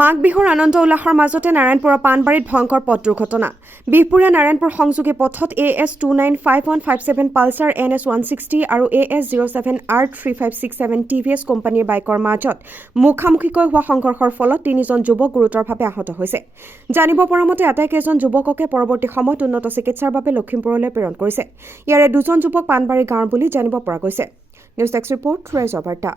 মাঘ বিহুৰ আনন্দ উল্লাসৰ মাজতে নাৰায়ণপুৰৰ পাণবাৰীত ভয়ংকৰ পথ দুৰ্ঘটনা। বিহপুৰীয়া নাৰায়ণপুৰ সংযোগী পথত AS295157 পালছাৰ NS160 আৰু AS07R3567 TVS কোম্পানীৰ বাইকৰ মাজত মুখামুখিকৈ হোৱা সংঘৰ্ষৰ ফলত 3জন যুৱক গুৰুতৰভাৱে আহত হৈছে। জানিব পৰা মতে আটাইকেইজন যুৱককে পৰৱৰ্তী সময়ত উন্নত চিকিৎসাৰ বাবে লখিমপুৰলৈ প্ৰেৰণ কৰিছে। ইয়াৰে 2জন যুৱক পাণবাৰী গাঁৱৰ বুলি জানিব পৰা গৈছে। নিউজ ডেস্ক ৰিপৰ্ট ৰাইজৰ বাৰ্তা।